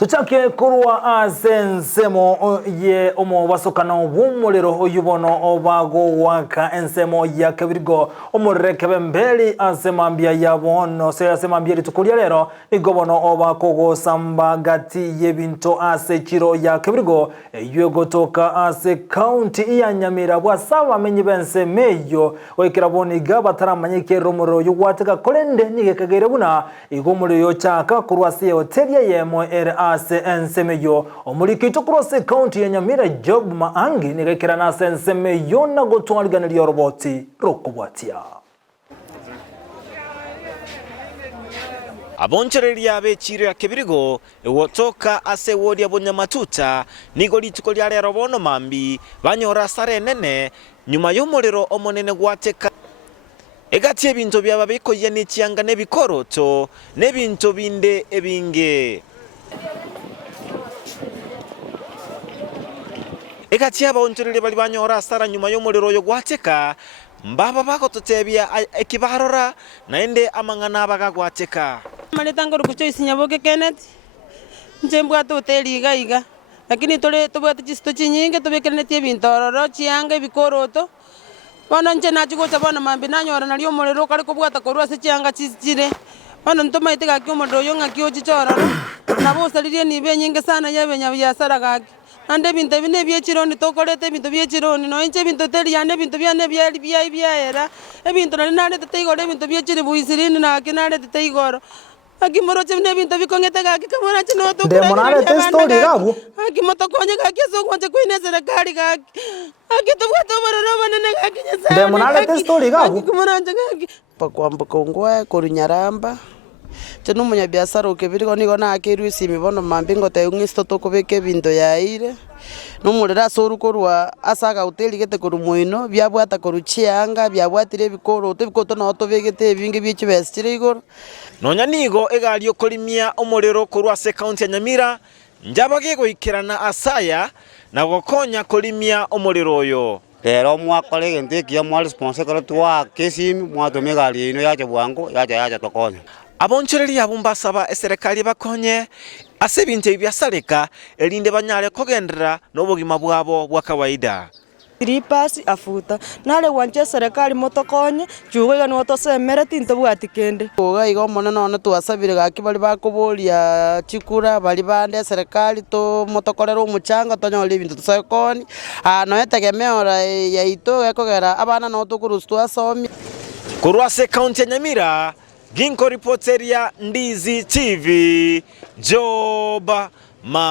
Tuchake kurwa ensemo ye omo wasokano wumuliro oyubono obago waka ensemo ya kabirigo omurekebe mbeli asemambia yabono se asemambia litukulia lero igobono obakogo samba gati yebinto ase chiro ya kabirigo yugo toka ase county ya Nyamira bwasaba menyi bense meyo oikiraboni gaba taramanyike romoro yuwateka kolende nige kagere buna igomuliro chaka kurwa se hotel yemo ase ensemeyo omurikito kurose county ya Nyamira Job Maangi nigekera na ensemeyo na gotwaliganira roboti rokobwatia abonchereria abechiro ya kebirigo ewotoka ase wodi abonyamatuta nigo lituko lya lero bono mambi banyora sare nene nyuma y'omuliro omonene gwateka egati ebinto byaba bikoye n'ekyanga n'ebikoroto n'ebinto binde ebinge egati abonchereri bali banyora sara nyuma y'omuliro oyo gwateka mbaba bakototebya ekibarora naende amangana abagagwateka Malitangoro kuchoisi nyaboke Kenneth njembwa toteli iga lakini tobwate chisto chinyinge tobekene tie bintororo chianga bikoroto bana nje nachigocha bana mambi nanyora nalio molero kali kubwata korwa se chianga chichire bana ntomaite gakyo modoyo ngakyo chichororo nabo salirie ni benyinge sana yabenya byasara gaki ande bintu bine byechironi tokolete bintu byechironi no inche bintu teli yane bintu byane byera ebintu nale tetegore bintu byechiri buisirini na kinale tetegoro akimoro chine bintu bikongete gaki kamara chino to demonale te story gabu akimoto konye gaki so konje kuine serikali gaki akitubwato baroro banene gaki nyasa demonale te story gabu akimoro gaki pakwamba kongwa korunyaramba cheno munyabiasara ukebiriko niko nakiru isimi bono mambi ngote ungisto tokobeke bintu yaire nomurera sorukorwa asaga hoteli gete korumuino byabwata koruchianga byabwatire bikoro tebikoto no tobegete bingi bichi bestire igoro nonya nigo egali okolimia omuliro kurwa se county ya Nyamira njabage goikirana asaya na gokonya kolimia omuliro oyo lero mwakole gente kia mwa response kala twa kesimi mwatomye gali ino yaje bwango yaje tokonya abonchereri abumbasaba eserikali bakonye ase bintu byasaleka elinde banyale kogendera n'obugima bwabo bwa kawaida Ripasi afuta nale wanje serikali motokonye chugo ni otosemere tinto bwatikende oga igo mona none twasabire gaki bali bakoboria chikura bali bande serikali to motokolera umuchanga tonyole bintu tusakoni no yetegemeora ya ito gekogera abana no tukurustwa somi kurwa se county ya Nyamira Ginko reporteria Ndizi TV Job